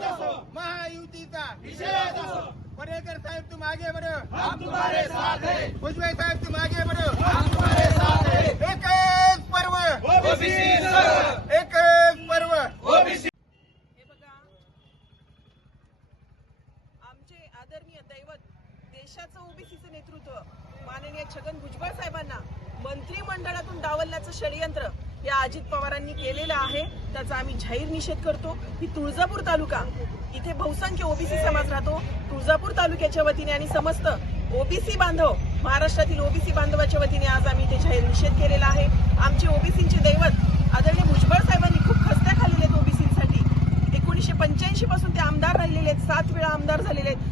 महायुतीचा. परेकर साहेब तुम आगे बढ़ो. हम तुम्हारे साथ हैं. भुजबळ साहेब तुम आगे बढ़ो. हम तुम्हारे साथ हैं. एकच पर्व. ओबीसी सर्व एकच पर्व. ओबीसी हे बघा आमचे आदरणीय दैवत देशाचं ओबीसीचं नेतृत्व माननीय छगन भुजबळ साहेबांना मंत्रिमंडळातून डावलण्याचं षडयंत्र या अजित पवारांनी केलेलं आहे. त्याचा आम्ही जाहीर निषेध करतो की तुळजापूर तालुका इथे बहुसंख्य ओबीसी समाज राहतो. तुळजापूर तालुक्याच्या वतीने आणि समस्त ओबीसी बांधव महाराष्ट्रातील ओबीसी बांधवाच्या वतीने आज आम्ही इथे जाहीर निषेध केलेला आहे. आमचे ओबीसींचे दैवत आदरणीय भुजबळ साहेबांनी खूप खस्त्या खाल्लेले आहेत ओबीसींसाठी. एकोणीसशे पंच्याऐंशी पासून ते आमदार राहिलेले आहेत. सात वेळा आमदार झालेले आहेत.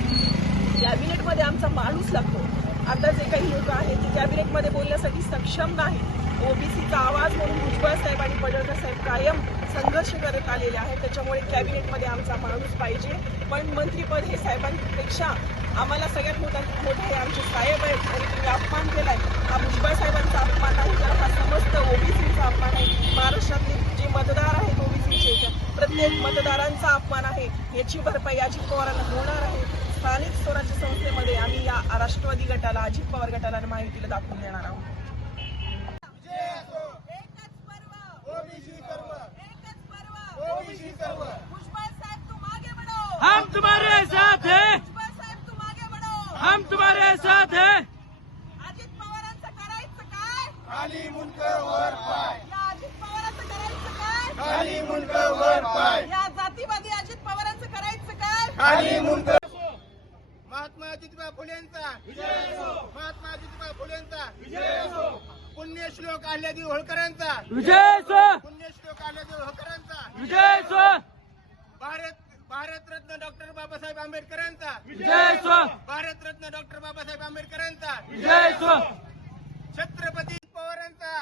कॅबिनेटमध्ये आमचा माणूस लागतो. आता जे काही लोक आहेत ते कॅबिनेटमध्ये बोलण्यासाठी सक्षम नाही ओबीसीचा आवाज म्हणून भुजबळ साहेब आणि पडळकर साहेब कायम संघर्ष करत आलेले आहेत. त्याच्यामुळे कॅबिनेटमध्ये आमचा माणूस पाहिजे. पण मंत्रीपद हे साहेबांपेक्षा आम्हाला सगळ्यात मोठा मोठा हे आमचे साहेब आहेत. आणि तुम्ही अपमान केलाय. हा भुजबळ साहेबांचा अपमान आहे. तर हा समस्त ओबीसीचा अपमान आहे. महाराष्ट्रातले जे मतदार आहेत ओबीसीचे प्रत्येक मतदारांचा अपमान आहे. याची भरपाई अजित पवारांना होणार आहे. संस्थेमध्ये आम्ही या राष्ट्रवादी गटाला अजित पवार गटाला आणि महायुतीला दाखवून देणार आहोत. एकच पर्व ओबीसी सर्व एकच पर्व ओबीसी सर्व भुजबळ साहेब तुम आगे बढ़ो हम तुम्हारे साथ हैं। भुजबळ साहेब तुम आगे बढ़ो हम तुम्हारे साथ हैं। अजित पवारांचं करायचं काय खाली मुंडक वर पाय। या अजित पवारांचं करायचं काय खाली मुंडक वर पाय। या जातीवादी अजित पवारांचं करायचं काय? खाली मुंडक फुलेंचा. महात्मा ज्योतिबा फुलेंचा. पुण्यश्लोक आल्यादी होळकरांचा. विजय सो पुण्यश्लोक आल्यादी होळकरांचा. विजय सो भारत भारतरत्न डॉक्टर बाबासाहेब आंबेडकरांचा. विजय सो भारतरत्न डॉक्टर बाबासाहेब आंबेडकरांचा. विजय सो छत्रपती पवारांचा.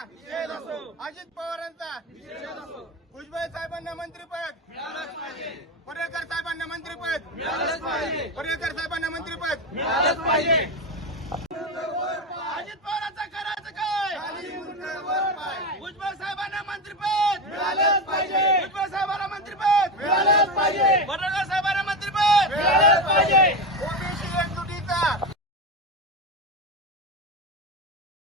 अजित पवारांचा. भुजबळ साहेबांना मंत्रीपद परेकर साहेबांना मंत्रीपद परेकर साहेबांना मिळालंच पाहिजे.